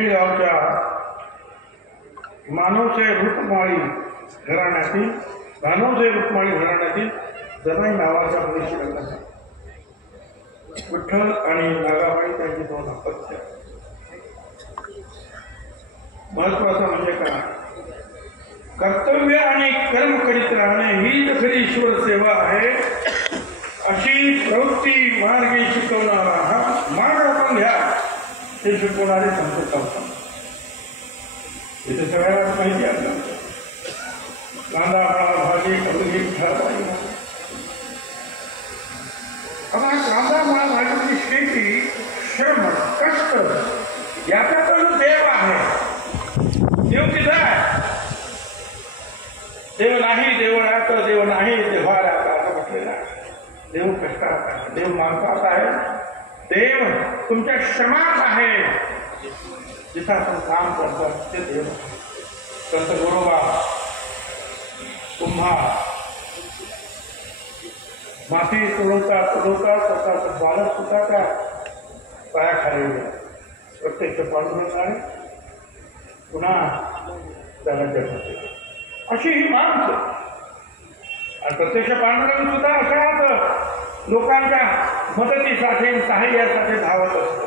खेडगावच्या मानवशे रुक्माळी घराण्यातील जमाई नावाच्या मुलीशी विठ्ठल आणि नागाबाई त्यांची दोन अपत्य. महत्वाचं म्हणजे काय, कर्तव्य आणि कर्म करीत राहणे ही खरी ईश्वर सेवा आहे अशी प्रवृत्ती मार्गी शिकवणारा हा मार्ग आपण घ्या हे शिकवणारे संत चालतात. इथे सगळ्याला माहिती आहे कांदा माळा भाजी कमी ठरवाई. कांदा माळा भाजीची शेती श्रम कष्ट याच्यातच देव आहे. देव तिथं आहे. देव नाही देवळात देव नाही देव्हारात असं म्हटलेलं आहे. देव कष्टात आहे, देव माणसात आहे, देव तुमच्या श्रमात आहे. जिथं आपण काम करतो ते देव. संत गोरोबा कुंभार माती तुडवता स्वतःचं बालक सुद्धा त्या पायाखाली प्रत्यक्ष पांडुरंगाने पुन्हा त्याला जगते अशी ही माणसं. आणि प्रत्यक्ष पांडुरंग सुद्धा अशाच लोकांच्या मदतीसाठी सहाय्यासाठी धावत असतो.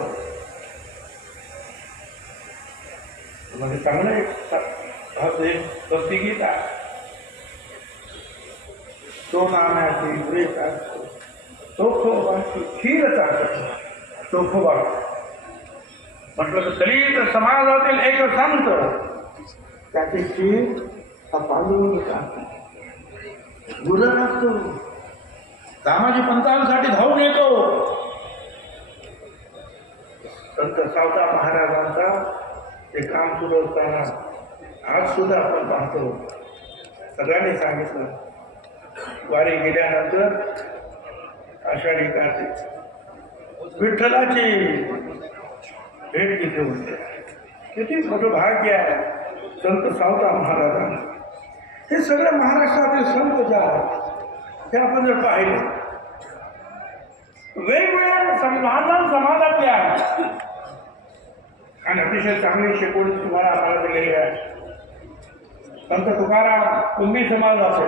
म्हणजे चांगलं एक भक्तिगीत आहे. तो नाण्याची ब्रेक असतो चोखोबाची खीर चालत. चोखोबा म्हटलं तर दलित समाजातील एक संत त्याची खीर हा पांडुरंग चालतो. गुरु असतो दामाजी पंतांसाठी धावून येतो. संत सावता महाराजांचा ते काम सुरू असताना आज सुद्धा आपण पाहतो. सगळ्यांनी सांगितलं वारी गेल्यानंतर आषाढी कार्तिक विठ्ठलाची भेट तिथे होते. किती मोठं भाग्य आहे संत सावता महाराजांना. हे सगळे महाराष्ट्रातील संत जे आहेत ते आपण जर पाहिले वेगवेगळ्या समाजातले आहेत आणि अतिशय चांगली शिकवण तुम्हाला आम्हाला दिलेली आहे. संत तुकाराम कुंभी समाजाचे,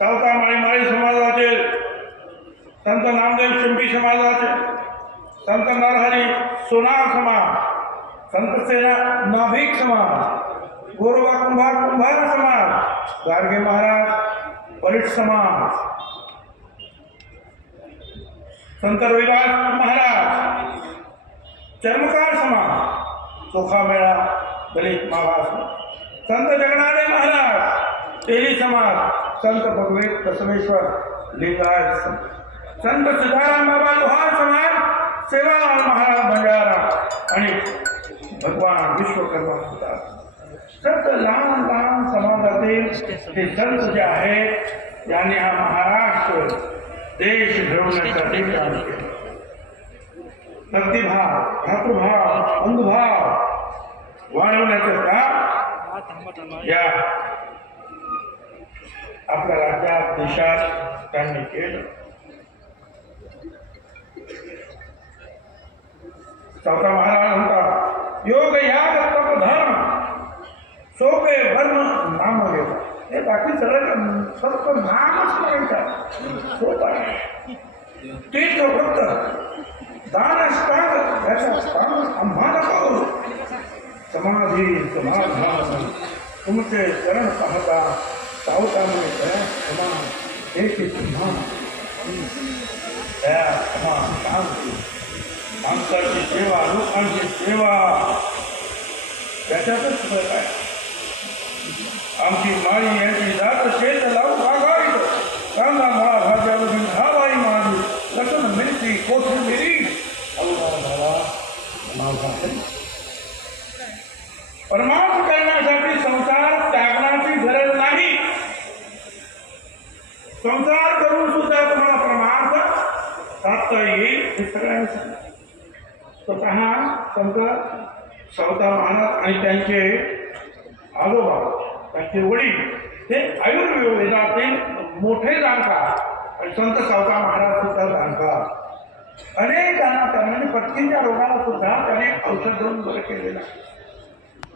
सावता माळी समाजाचे, संत नामदेव शिंपी समाजाचे, संत नरहरी सोनार समाज, संत सेना नाभिक समाज, गोरोबा कुंभार समाज, गाडगे महाराज परीट समाज, संत रविदास महाराज चर्मकार समाज, चोखामेळा दलित मागास, संत जगन्नाथ महाराज तेली समाज, संत भगवत बसवेश्वर लिंगायत, संत सिद्धाराम बाबा लोहार समाज, सेवालाल महाराज बंजारा आणि भगवान विश्वकर्मा सुद्धा. संत लहान समाजातील हे संत जे आहेत यांनी हा महाराष्ट्र देश घडवण्यासाठी काम केलं. भक्तिभाव, भातृभाव, बंधुभाव वाढवण्याचं काम या आपल्या राज्यात देशात त्यांनी केलं. चौथा महाराज म्हणतात योग याग तप धर्म सोपे वर्म नाम घेता. हे बाकी सगळं फक्त नामच करायचं सोपं आहे. तीच फक्त दान असतात याचा काम आम्हाला करू. समाधी समाधान तुमचे चरण पाहता सावकाने समान एक समान दया समान शांती माणसाची सेवा लोकांची सेवा त्याच्यातच फरक आहे. आमची माळी यांची जात शेत लावून बागायत कांदा माळा भाज्यावरून धावाई माझी लसूण मिरची कोथिंबिरी परमार्थ करण्यासाठी संसार त्यागण्याची गरज नाही. संसार करून सुद्धा तुम्हाला परमार्थ साधता येईल हे सगळ्यांनी सांगितलं. स्वतः संत सावता महाराज आणि त्यांचे आजोबा त्यांचे वडील हे आयुर्वेदातील मोठे जाणकार आणि संत सावता महाराज सुद्धा जाणकार. अनेक म्हणजे पत्नीच्या रोगाला सुद्धा त्याने औषध देऊन बरं केलेलं आहे.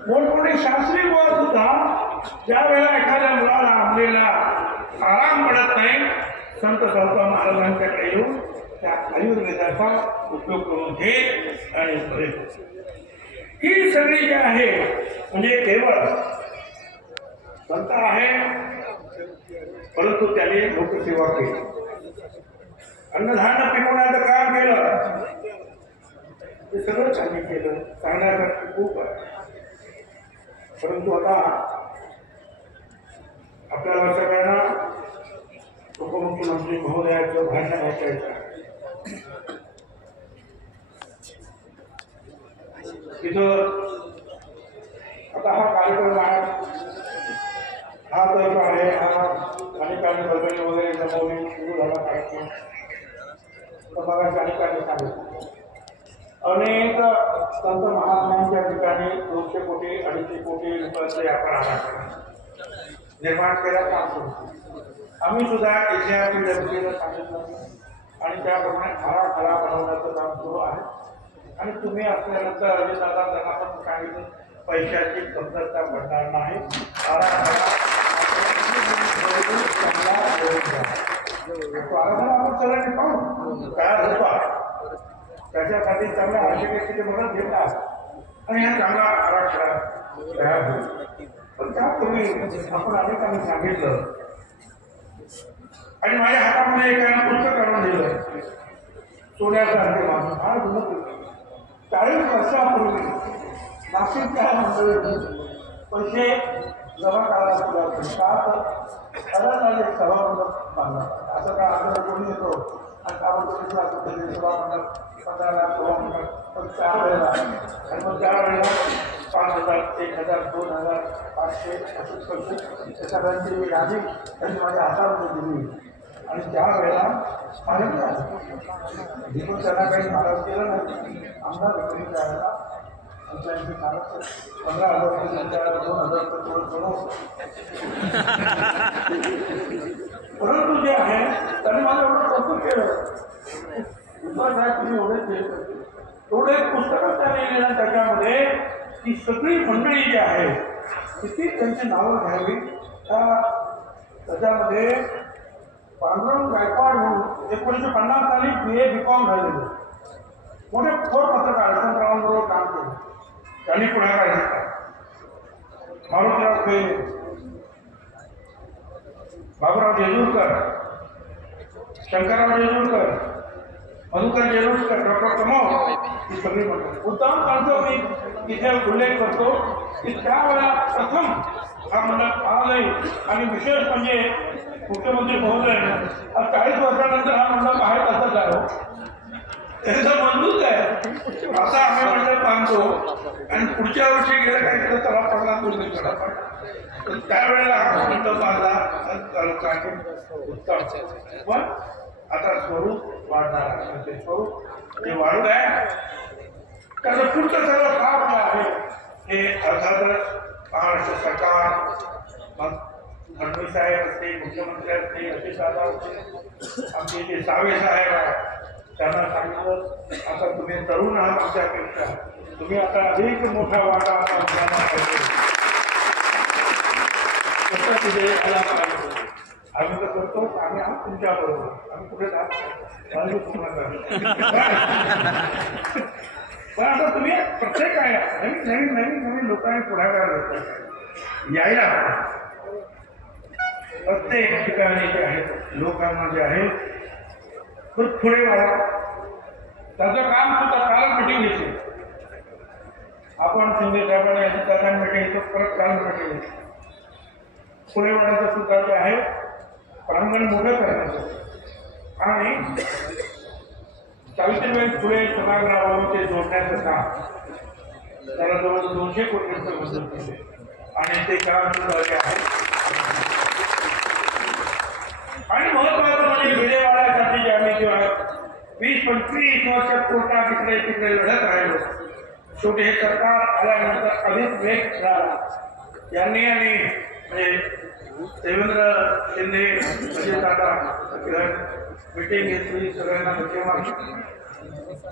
मोठमोठे शास्त्री बुवा सुद्धा ज्या वेळेला एखाद्या मुलाला आपल्याला आराम पडत नाही, संत सावता महाराजांच्याकडे येऊन त्या आयुर्वेदाचा उपयोग करून घे आणि बरे. ही सगळी जी आहे म्हणजे केवळ संत आहे, परंतु त्याने लोकसेवा केली, अन्नधान्य पिकवण्याचं काम केलं, हे सगळं त्यांनी केलं. सांगण्यासारखं खूप आहे. परंतु आता आपल्याला सगळ्यांना उपमुख्यमंत्री महोदयाचं भाषण ऐकायचं आहे. तिथं आता हा कार्यक्रम आहे, हा तर आहे, हा अनेकांनी बलगणी वगैरे जमवली, सुरू झाला कार्यक्रम. तर बघा अनेकांनी सांगितलं अनेक संत महात्म्यांच्या ठिकाणी 200 कोटी 250 कोटी रुपयाचे आपण आराखडा निर्माण केला काम करतो. आम्ही सुद्धा एशिया PWCला सांगितलं आणि त्याप्रमाणे आराखडा बनवण्याचं काम सुरू आहे. आणि तुम्ही असल्यानंतर अजितदादा त्यांना पण सांगितलं पैशाची कमतरता पडणार नाही. आराखडा आपण सगळ्यांनी पाहू तयार होता, त्याच्यासाठी चांगल्या आर्किटेक्टचे मदत घेतात आणि हा चांगला आराखडा तयार होईल. पण त्यात तुम्ही आपण अनेकांनी सांगितलं आणि माझ्या हातामध्ये एकाने पुस्तक काढून दिलं, सोन्याचा अंतिम फार जुनं. 40 वर्षापूर्वी नाशिकच्या मंडळींनी पैसे जमा करायला सुरुवात केली. का तर एक सभामंडप बांधला. असं का आपल्याला कोणी येतो आणि आपण सभा मंडप 15 लाख सभा मंडप पण 4 वेळेला आणि मग 4 वेळेला 5,000 1,000 2,000 500 असेच पैसे त्याच्यापर्यंतची यादी त्यांनी माझ्या हातामध्ये दिली. आणि त्या वेळेला आनंद आहे जिथून त्यांना काही महाराज केलं नाही. आमदार विक्री त्यावेळेला त्यांची महाराज 15,000 2,000 थोडं बनवतो. परंतु जे आहे त्यांनी मला एवढं कौतुक केलं. तुम्ही एवढे पुस्तकं त्याने लिहिलं त्याच्यामध्ये की सगळी मंडळी जी आहे किती त्यांची नावं घ्यावी. त्याच्यामध्ये पांडुरंग गायकवाड म्हणून 1950 साली BA BCom झालेले मोठे थोर पत्रकार यशवंतरावांबरोबर काम केलं. त्यांनी पुढाकार घेतला. मारुतीराव खेळे, बाबूराव जेजुरकर, शंकरराव जेजुरकर, मधुकर जेजुरकर, डॉक्टर कमोर ही सगळी म्हणतात. उत्तम त्यांचा मी इथे उल्लेख करतो की त्यावेळेला प्रथम हा मंडळ आलाय आणि विशेष म्हणजे मुख्यमंत्री महोदय 40 वर्षानंतर हा मंडळ बाहेर तसाच आहे. त्याचं मजबूत आहे. आता आम्ही मंडळ बांधतो आणि पुढच्या वर्षी गेलं काही तर तळा पडला तर त्यावेळेला हा मंडळ बांधला उत्तम. पण आता स्वरूप वाढणार आहे. ते स्वरूप जे वाढत आहे त्याचं पुढचं सगळं काम आहे हे अर्थातच महाराष्ट्र सरकार फडणवीस साहेब असते, मुख्यमंत्री असते, अजित दादा असते, आमचे जे सावे साहेब आहेत त्यांना सांगितलं आता तुम्ही तरुण आहात आमच्यापेक्षा, तुम्ही आता अधिक मोठा वाटा आता मुलांना पाहिजे. कसं तिथे यायला पाहिजे. आम्ही तर करतो, आम्ही आहोत तुमच्या बरोबर. आम्ही कुठे जातो पण आता तुम्ही प्रत्येक आहे नवीन लोकांनी पुढाकार घेतला यायला प्रत्येक ठिकाणी जे आहे लोकांना जे आहे पुढे वाढा. त्याचं काम सुद्धा काल मिटिंग घेतली आपण शिंदे साहेबांनी अजितदादा मिटिंग परत काल मिटिंग घेतली. पुढे वाढायचं सुद्धा जे आहे प्रांगण मोठं करायचं आणि सावित्रीबाई फुले सभागृहावरून ते जोडण्याचं काम त्याला जवळ 200 कोटी रुपये मंजूर केले आणि ते काम सुद्धा जे आहे. आणि महत्वाचं म्हणजे विलेवाड्यासाठी जे आम्ही जेव्हा 20-25 वर्ष कोर्टात इकडे तिकडे लढत राहिलो, शेवटी हे सरकार आल्यानंतर अधिक वेग मिळाला. यांनी आणि म्हणजे देवेंद्र शिंदे अजितदादा मिटिंग घेतली, सगळ्यांना धक्के मारले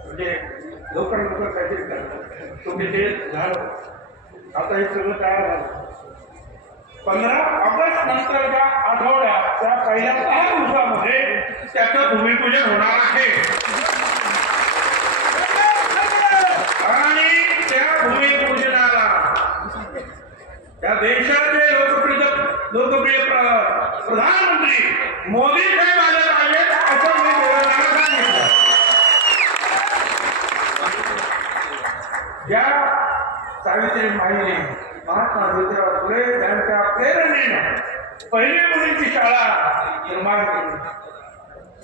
म्हणजे लवकर काहीतरी करतात. तुम्ही ते झालं. आता हे सगळं तयार झालं. 15 ऑगस्ट नंतरच्या आठवड्याच्या पहिल्या 10 दिवसामध्ये त्याचं भूमिपूजन होणार आहे आणि त्या भूमिपूजनाला त्या देशाचे लोकप्रिय प्रधानमंत्री मोदी साहेब आले पाहिजेत असं मी बोलताना सांगितलं. या सावित्रीबाईंनी महात्मा ज्योतिराव फुले यांच्या प्रेरणेने पहिली मुलींची शाळा निर्माण केली.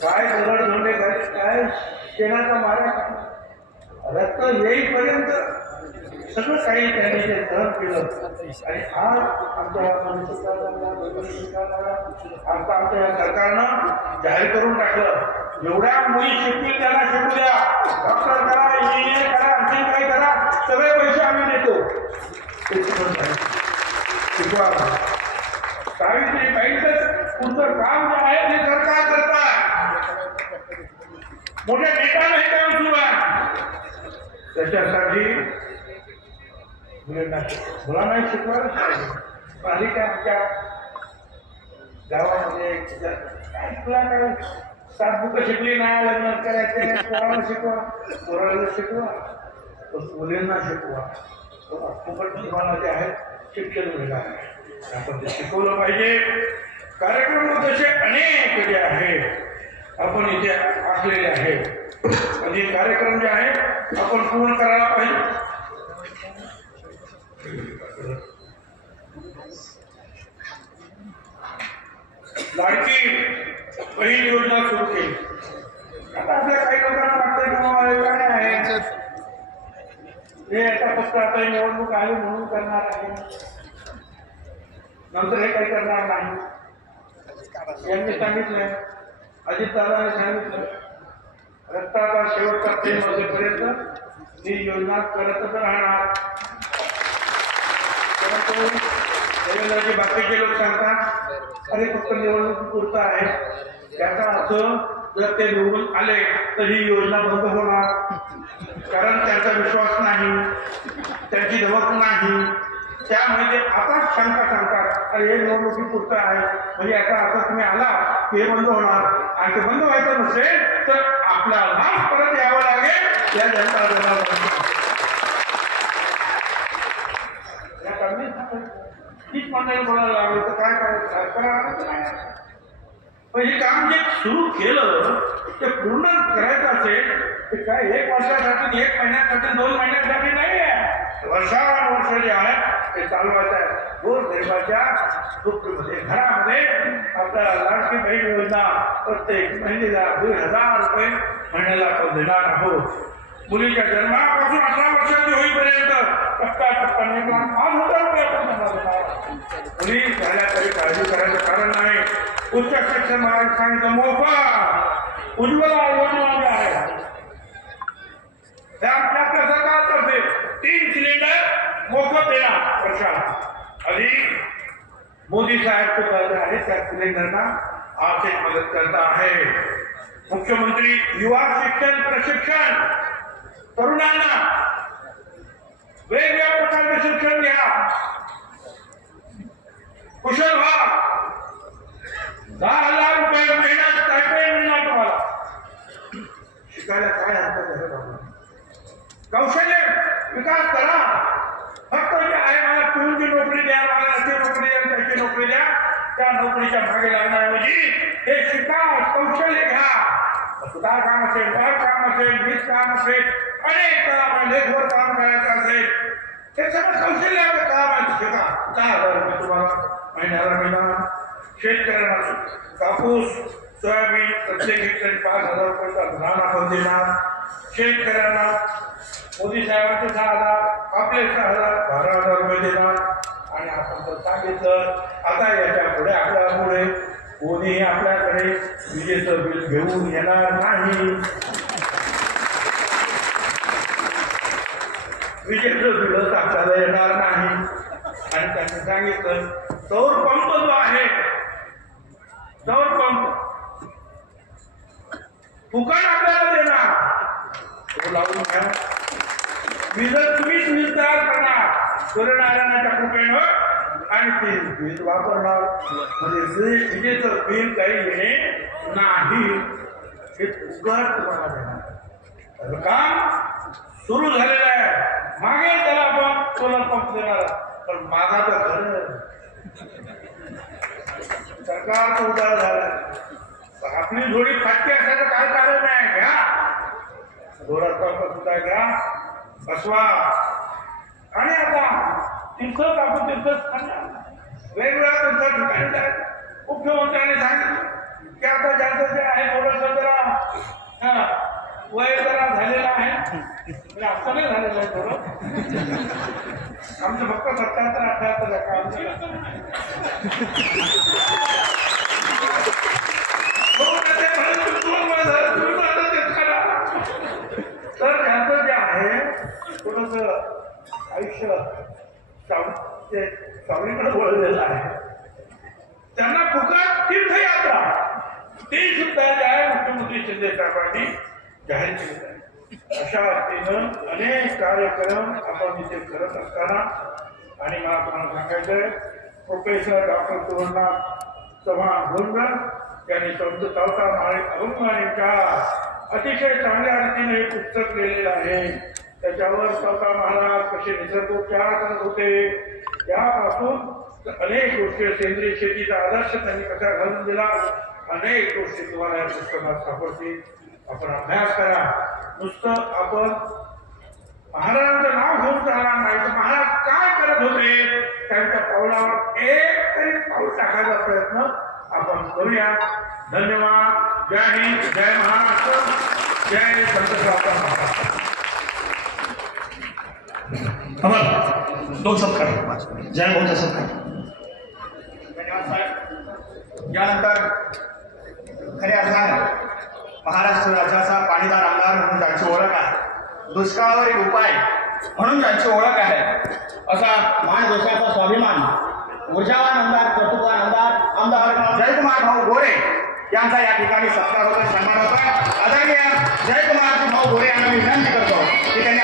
काय दगड धोंडे काय शेणाचा मारा रक्त येईपर्यंत सगळं काही त्यांनी ते सहन केलं आणि आज आमच्या सरकारनं जाहीर करून टाकलं एवढ्या मुली शिकतील त्यांना शिकू द्या, डॉक्टर करा, इंजिनियर करा, आणखी काही करा, सगळे पैसे आम्ही देतो. शिकवा. सावित्रीबाईंचं पुढचं काम जे आहे ते सरकार करतात. मोठ्या नेत्यानं हे काम सुरू आहे. त्याच्यासाठी मुलांना शिकवायला पाहिजे. आधी काय आमच्या गावामध्ये काय 7 बुकं शिकली नाही, लग्न करायचे, पोराला शिकवा, पोराला शिकवा, मुलींना शिकवा. फुकट तुम्हाला जे आहे शिक्षण मिळणार आहे, आपण ते शिकवलं पाहिजे. कार्यक्रम तसे अनेक जे आहे आपण इथे आखलेले आहे आणि हे कार्यक्रम जे आहे आपण पूर्ण करायला पाहिजे. लाडकी बहीण योजना सुरू केली. आता आपल्या काही लोकांना वाटतं की काय आहे हे आता फक्त आता निवडणूक आली म्हणून करणार आहे, नंतर हे काही करणार नाही. यांनी सांगितलंय, अजितदादांनी सांगितलं रक्ताचा शेवटचा प्रेम असेपर्यंत ही योजना करतच राहणार. परंतु देवेंद्रजी बाकीचे लोक सांगतात अरे फक्त निवडणुकीपुरतं आहे, त्याचा अर्थ जर ते निवडून आले तर ही योजना बंद होणार, कारण त्यांचा विश्वास नाही, त्यांची धमक नाही. त्यामुळे ते आता शंका सांगतात अरे हे निवडणुकीपुरतं आहे म्हणजे याचा अर्थ तुम्ही आला की हे बंद होणार आणि ते बंद व्हायचं नसेल तर आपल्याला परत यावं लागेल या जनता दलाला. तीच मंडळी बोलायला लागली तर काय करायचं नाही. पण हे काम जे सुरू केलं ते पूर्ण करायचं असेल तर काय 1 वर्षासाठी 1 महिन्यासाठी 2 महिन्यासाठी नाही आहे, वर्षानुवर्ष जे आहे ते चालवायचं आहे. गोरगरिबाच्या दुःखमध्ये घरामध्ये आपल्याला लाडकी बहीण योजना प्रत्येक महिन्याला 2000 रुपये महिन्याला आपण देणार आहोत. मुलीच्या जन्मापासून 18 वर्षाची होईपर्यंत टप्प्याटप्प्याने 5,000 रुपये आपण मुली झाल्या तरी काळजी करायचं कारण नाही. उच्च शिक्षण महाराष्ट्रांचं मोफत उज्ज्वला योजना जी आहे त्या आपल्या सरकारतर्फे 3 सिलेंडर मोफत देणार वर्षात. आधी मोदी साहेब तो कर्ज आहे त्या सिलेंडरना आर्थिक मदत करता आहे. मुख्यमंत्री युवा शिक्षण प्रशिक्षण तरुणांना वेगवेगळ्या प्रकारचे शिक्षण घ्या, कुशल व्हा, 10,000 रुपये महिन्यात स्टायपेंड मिळणार तुम्हाला. शिकायला काय हरकत आहे? कौशल्य विकास करा. फक्त जे आहे मला पिऊनची नोकरी द्या, मला अशी नोकरी द्या, त्याची नोकरी द्या, त्या नोकरीच्या मागे लागण्याऐवजी हे शिका, कौशल्य घ्या. सुधार काम असेल, काम असेल, वीज काम असेल, अनेक लेखवर काम करायचं असेल, हे सगळं कौशल्याचं काम आहे. शिका. 10,000 रुपये तुम्हाला महिन्याला मिळणार. शेतकऱ्यांना कापूस सोयाबीन प्रत्येक हेक्टरी 5,000 रुपयाचा अनुदान आपण देणार. शेतकऱ्यांना मोदी साहेबांचे 6,000 आपले 6,000 12,000 रुपये देणार. आणि आपण जर सांगितलं आता याच्या पुढे आपल्यापुढे कोणीही आपल्याकडे विजेचं बिल घेऊन येणार नाही. विजेचं बिलच आपल्याला येणार नाही. आणि त्यांनी सांगितलं सौर पंप जो आहे, सौर पंप फुकट आपल्याला देणार. लावून घ्या. मी जर तुम्हीच वीज तयार करणार सूर्यनारायणाच्या कृपेनं आणि ते वीज वापरणार म्हणजे विजेचं बिल काही येणे नाही. हे उगाच तुम्हाला देणार. काम सुरू झालेलं आहे. मागे त्याला आपण सोलर पंप देणार पण माझा तर घर सरकारचा उदार झाला. आपली जोडी फाटकी असल्याचं काय कारण नाही. घ्या सोलर पंप सुद्धा घ्या बसवा. आणि आता तीर्थच आपण तीर्थच वेगवेगळ्या तीर्थ ठिकाणी मुख्यमंत्र्यांनी सांगितलं की आता ज्यांचं जे आहे थोडंसं जरा वय जरा झालेलं आहे. म्हणजे असं नाही झालेलं आहे थोडं. आमचं फक्त 77-78 तर त्यांचं जे आहे थोडस आयुष्य सावलीकडे वळलेलं आहे. त्यांना फुकट तीर्थयात्रा ते सुद्धा जे आहे मुख्यमंत्री शिंदे साहेबांनी जाहीर केलेलं आहे. अशा रीतीनं अनेक कार्यक्रम आपण इथे करत असताना आणि मला तुम्हाला सांगायचंय प्रोफेसर डॉक्टर सुवर्णनाथ चव्हाण भोंडकर यांनी संत सावता माळे अभंग यांच्या अतिशय चांगल्या रीतीने हे पुस्तक लिहिलेलं आहे. त्याच्यावर सावता महाराज कसे निसर्गोपचार करत होते यापासून अनेक गोष्टी सेंद्रिय शेतीचा आदर्श त्यांनी कसा घालून दिला अनेक गोष्टी तुम्हाला या पुस्तकात सापडतील. आपण अभ्यास करा. नुसतं आपण महाराजांचं नाव घेऊन चालणार नाही तर महाराज काय करत होते त्यांच्या पावलावर एक तरी पाऊल टाकायचा प्रयत्न आपण करूया. धन्यवाद. जय हिंद. जय महाराष्ट्र. जय संत सावता महाराज. दोन सत्कार. जय भाऊचा सत्कार. धन्यवाद साहेब. यानंतर खऱ्या अर्थाने महाराष्ट्र राज्याचा पाणीदार आमदार म्हणून ज्यांची ओळख आहे दुष्काळावरील उपाय म्हणून ज्यांची ओळख आहे असा मान देशाचा स्वाभिमान ऊर्जावान आमदार कर्तृत्ववान आमदार जयकुमार भाऊ गोरे यांचा या ठिकाणी सत्कार होतोय सन्मान होतोय. आदरणीय जयकुमार भाऊ गोरे यांना विनंती करतो की त्यांनी